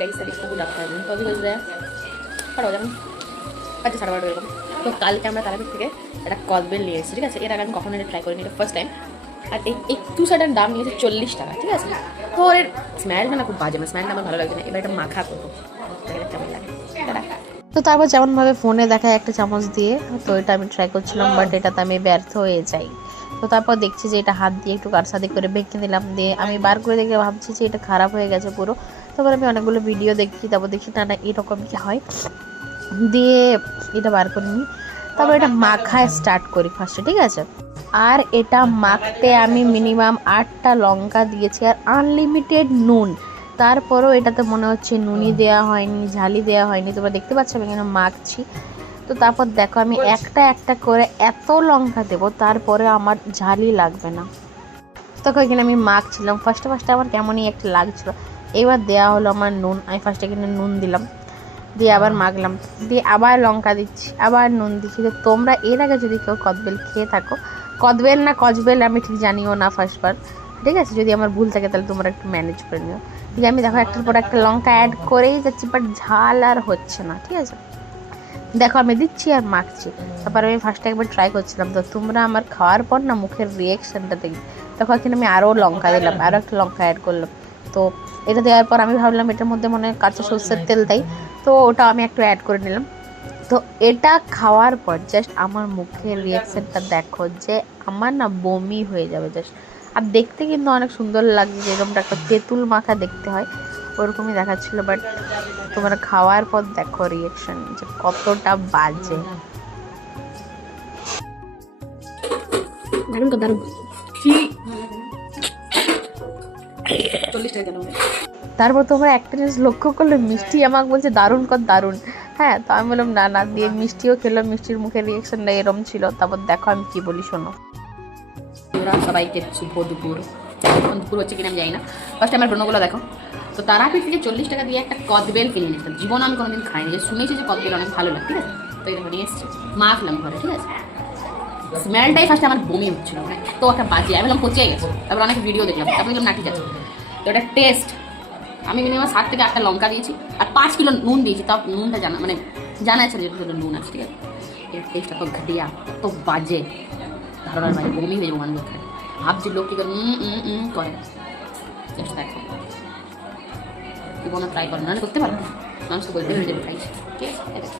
Guys अभी good afternoon तो अभी बज रहा है 12 আচ্ছা 12:30 এরকম। তো কালকে আমরা তারাপীঠ থেকে একটা কদবেল নিয়ে এসেছি, ঠিক আছে। এর আগে আমি কখনো এটা ট্রাই করিনি, এটা ফার্স্ট টাইম। আর এই একটু সেটার দাম নিয়েছে 40 টাকা, ঠিক আছে। তো ওর স্মেলটা না খুব বাজে, মানে স্মেলটা আমার ভালো লাগছে না। এবার এটা মাখা করবো, কেমন লাগে। তো তারপর যেমনভাবে ফোনে দেখায় একটা চামচ দিয়ে, তো এটা আমি ট্রাই করছিলাম, বাট এটাতে আমি ব্যর্থ হয়ে যাই। তো তারপর দেখছি যে এটা হাত দিয়ে একটু কারসাদি করে ভেঙে দিলাম, দিয়ে আমি বার করে দেখে ভাবছি যে এটা খারাপ হয়ে গেছে পুরো। তারপর আমি অনেকগুলো ভিডিও দেখছি, তারপর দেখছি না এরকম কি হয়, দিয়ে এটা বার করে নিই। তারপর এটা মাখায় স্টার্ট করি ফার্স্টে, ঠিক আছে। আর এটা মাখতে আমি মিনিমাম 8টা লঙ্কা দিয়েছি আর আনলিমিটেড নুন। তারপরেও এটাতে মনে হচ্ছে নুনি দেওয়া হয়নি, ঝালি দেওয়া হয়নি। তোমরা দেখতে পাচ্ছ আমি এখানে মাখছি। তো তারপর দেখো আমি একটা একটা করে এত লঙ্কা দেবো, তারপরে আমার ঝালি লাগবে না। তখন এখানে আমি মাখছিলাম, ফার্স্টে আমার কেমনই একটা লাগছিলো। এবার দেওয়া হলো আমার নুন, আমি ফার্স্টে এখানে নুন দিলাম, দিয়ে আবার মাখলাম, দিয়ে আবার লঙ্কা দিচ্ছি, আবার নুন দিচ্ছি। তো তোমরা এর আগে যদি কেউ কদবেল খেয়ে থাকো, কদবেল না কচবেল আমি ঠিক জানিও না ফার্স্টবার, ঠিক আছে। যদি আমার ভুল থাকে তাহলে তোমরা একটু ম্যানেজ করে নিও। ঠিক আছে, আমি দেখো একটার পর একটা লঙ্কা অ্যাড করেই যাচ্ছি, বাট ঝাল আর হচ্ছে না, ঠিক আছে। দেখো আমি দিচ্ছি আর মাখছি। তারপর আমি ফার্স্টে একবার ট্রাই করছিলাম, তো তোমরা আমার খাওয়ার পর না মুখের রিয়েকশানটা দেখি। তখন এখানে আমি আরও লঙ্কা দিলাম, আরও একটা লঙ্কা অ্যাড করলাম। তো এটা দেওয়ার পর আমি ভাবলাম এটার মধ্যে মনে হয় কাঁচা সরষের তেল দেয়, তো ওটা আমি একটু অ্যাড করে নিলাম। তো এটা খাওয়ার পর জাস্ট আমার মুখের রিয়াকশানটা দেখো, যে আমার না বমি হয়ে যাবে জাস্ট। আর দেখতে কিন্তু অনেক সুন্দর লাগছে, যেরকমটা একটা তেঁতুল মাখা দেখতে হয় ওরকমই দেখাচ্ছিলো, বাট তোমরা খাওয়ার পর দেখো রিয়াকশান যে কতটা বাজে। দারুণ তো দারুণ। 40 টাকা কেন? তারপর তোমরা একটা জিনিস লক্ষ্য করলে, মিষ্টি আমাকে বলছে দারুণ কর দারুণ। হ্যাঁ, তো আমি বললাম না না, দিয়ে মিষ্টিও খেলো, মিষ্টির মুখের রিয়াকশানটা এরম ছিল। তারপর দেখো আমি কি বলি শোনো। ওরা সবাইকে শুভ দুপুর, এখন দুপুর হচ্ছে কিনা আমি জানি না। ফার্স্টে আমার ব্রণগুলো দেখো। তো তারাপীঠ থেকে 40 টাকা দিয়ে একটা কদবেল কিনে নিয়েছিলাম, জীবন আমি কোনোদিন খাইনি, যে শুনেছি যে কদবেল অনেক ভালো লাগে, ঠিক আছে। তো এটা নিয়ে এসেছি, মাখলাম ঘরে, ঠিক আছে। স্মেলটাই ফার্স্টে আমার বমি হচ্ছিল, মানে তো একটা বাজে, আমি বললাম পচিয়ে গেছে। তারপর অনেক ভিডিও দেখলাম, তারপর দেখলাম না ঠিক আছে। তো এটা টেস্ট, আমি মিনিমাম 7 থেকে 8টা লঙ্কা দিয়েছি আর 5 কিলো নুন দিয়েছি। তাও নুনটা মানে জানা আছে যেটা নুন আছে, ঠিক আছে। এর টেস্টটা তো ঘাটিয়া, তো বাজে, ধারণার বাইরে, বমি হয়ে যাবো মানুষ খায়। ভাবছি লোক কী করে করে, জাস্ট দেখো কি কোনো ট্রাই করে না করতে পারবো, মানুষ তো বলবে খাইছি, ঠিক আছে।